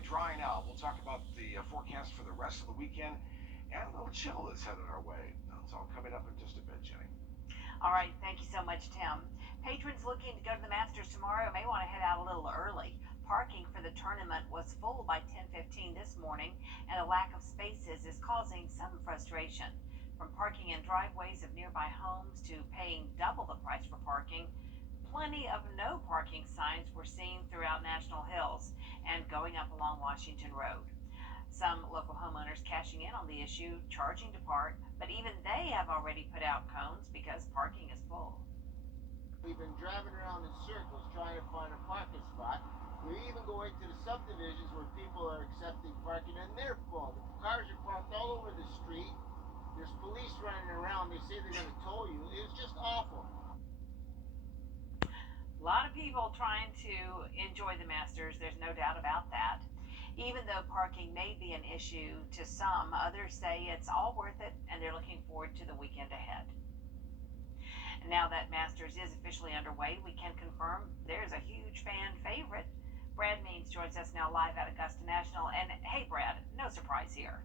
finally drying out. We'll talk about the forecast for the rest of the weekend and a little chill that's headed our way. That's all coming up in just a bit, Jenny. All right, thank you so much, Tim. Patrons looking to go to the Masters tomorrow may want to head out a little early. Parking for the tournament was full by 10:15 this morning, and a lack of spaces is causing some frustration. From parking in driveways of nearby homes to paying double the price for parking, plenty of no parking signs were seen throughout National Hills and going up along Washington Road. Some local homeowners cashing in on the issue, charging to park, but even they have already put out cones because parking is full. We've been driving around in circles trying to find a parking spot. We're even going to the subdivisions where people are accepting parking and they're full. The cars are parked all over the street. There's police running around. They say they're going to tow you. It's just awful. A lot of people trying to enjoy the Masters, there's no doubt about that. Even though parking may be an issue to some, others say it's all worth it and they're looking forward to the weekend ahead. Now that Masters is officially underway, we can confirm there's a huge fan favorite. Brad Means joins us now live at Augusta National. And hey, Brad, no surprise here.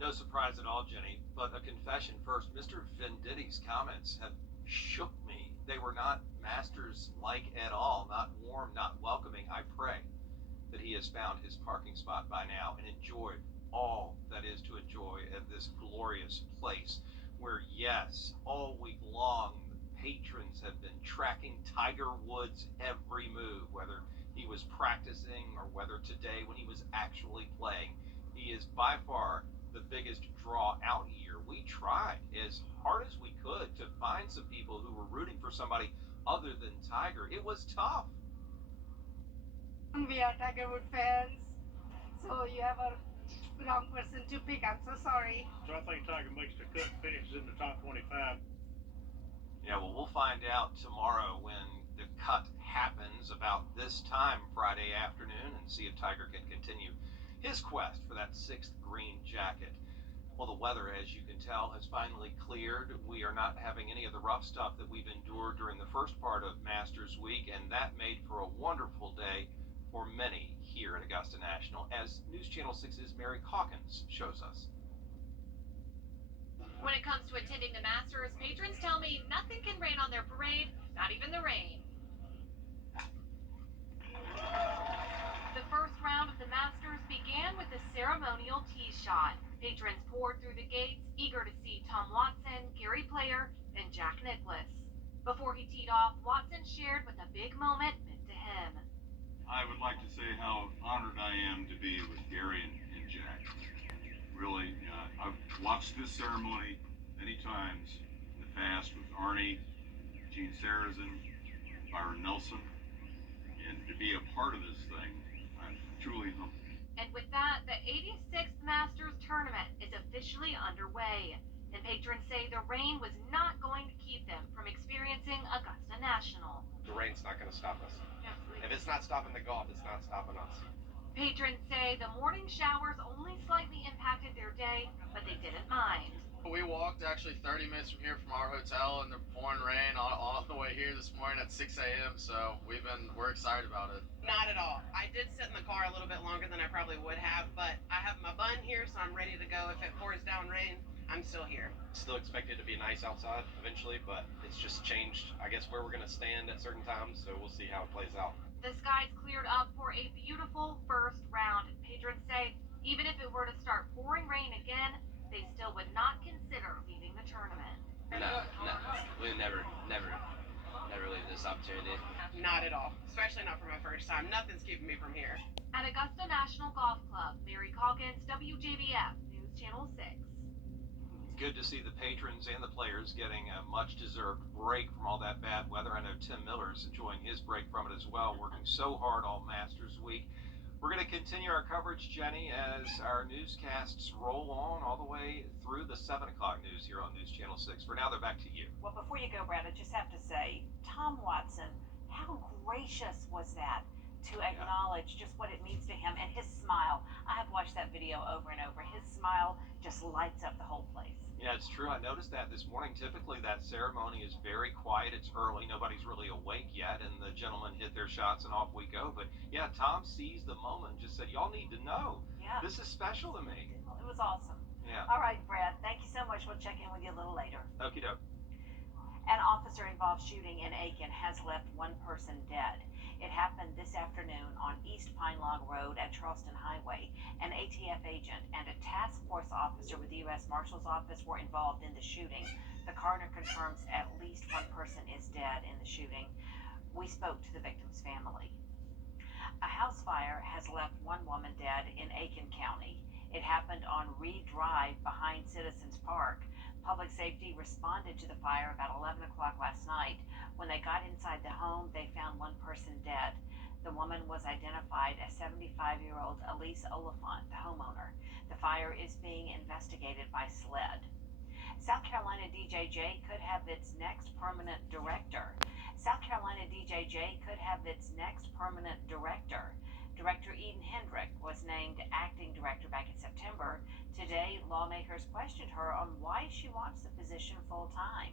No surprise at all, Jenny, but a confession first. Mr. Venditti's comments have shook me. They were not Masters-like at all, not warm, not welcoming. I pray that he has found his parking spot by now and enjoyed all that is to enjoy at this glorious place where, yes, all week long, the patrons have been tracking Tiger Woods' every move, whether he was practicing or whether today when he was actually playing. He is by far the biggest draw out here. We tried as hard as we could to find some people who were rooting for somebody other than Tiger. It was tough. We are Tiger Woods fans, so you have a wrong person to pick. I'm so sorry. So I think Tiger makes the cut, finishes in the top 25. Yeah, well, we'll find out tomorrow when the cut happens about this time Friday afternoon and see if Tiger can continue his quest for that 6th green jacket. Well, the weather, as you can tell, has finally cleared. We are not having any of the rough stuff that we've endured during the first part of Masters Week, and that made for a wonderful day for many here at Augusta National, as News Channel 6's Mary Calkins shows us. When it comes to attending the Masters, patrons tell me nothing can rain on their parade, not even the rain. The first round of the Masters began with a ceremonial tee shot. Patrons poured through the gates, eager to see Tom Watson, Gary Player, and Jack Nicklaus. Before he teed off, Watson shared what a big moment meant to him. I would like to say how honored I am to be with Gary and Jack. Really, I've watched this ceremony many times in the past with Arnie, Gene Sarazen, Byron Nelson, and to be a part of this thing, I'm truly humbled. And with that, the 86th Masters Tournament is officially underway. And patrons say the rain was not going to keep them from experiencing Augusta National. The rain's not going to stop us. If it's not stopping the golf, it's not stopping us. Patrons say the morning showers only slightly impacted their day, but they didn't mind. We walked actually 30 minutes from here from our hotel in the pouring rain all the way here this morning at 6 a.m. So we're excited about it. Not at all. I did sit in the car a little bit longer than I probably would have, but I have my bun here, so I'm ready to go. If it pours down rain, I'm still here. Still expected to be nice outside eventually, but it's just changed, I guess, where we're going to stand at certain times, so we'll see how it plays out. The skies cleared up for a beautiful first round. Patrons say even if it were to start pouring rain again, they still would not consider leaving the tournament. No, we never leave this opportunity. Not at all, especially not for my first time. Nothing's keeping me from here. At Augusta National Golf Club, Mary Calkins, Wjbf, News Channel 6. Good to see the patrons and the players getting a much-deserved break from all that bad weather. I know Tim Miller's enjoying his break from it as well, working so hard all Masters Week. We're going to continue our coverage, Jenny, as our newscasts roll on all the way through the 7 o'clock news here on News Channel 6. For now, they're back to you. Well, before you go, Brad, I just have to say, Tom Watson, how gracious was that to acknowledge just what it means to him and his smile. I have watched that video over and over. His smile just lights up the whole place. Yeah, it's true. I noticed that this morning. Typically, that ceremony is very quiet. It's early. Nobody's really awake yet, and the gentlemen hit their shots, and off we go. But yeah, Tom seized the moment and just said, "Y'all need to know. Yeah. This is special to me." It was awesome. Yeah. All right, Brad. Thank you so much. We'll check in with you a little later. Okie doke. An officer-involved shooting in Aiken has left one person dead. It happened this afternoon on East Pine Log Road at Charleston Highway. An ATF agent and a task force officer with the U.S. Marshal's Office were involved in the shooting. The coroner confirms at least one person is dead in the shooting. We spoke to the victim's family. A house fire has left one woman dead in Aiken County. It happened on Reed Drive behind Citizens Park. Public safety responded to the fire about 11 o'clock last night. When they got inside the home, they found one person dead. The woman was identified as 75-year-old Elise Oliphant, the homeowner. The fire is being investigated by SLED. South Carolina DJJ could have its next permanent director. South Carolina DJJ could have its next permanent director. Director Eden Hendrick was named acting director back in September. Today, lawmakers questioned her on why she wants the position full-time.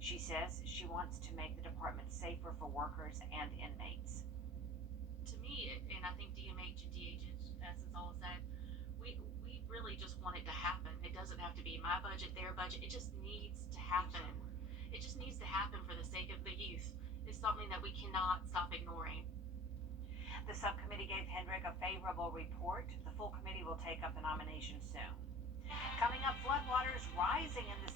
She says she wants to make the department safer for workers and inmates. To me, and I think DMH and DHS has all said, we really just want it to happen. It doesn't have to be my budget, their budget. It just needs to happen. It just needs to happen for the sake of the youth. It's something that we cannot stop ignoring. The subcommittee gave Hendrick a favorable report. The full committee will take up the nomination soon. Coming up, floodwaters rising in the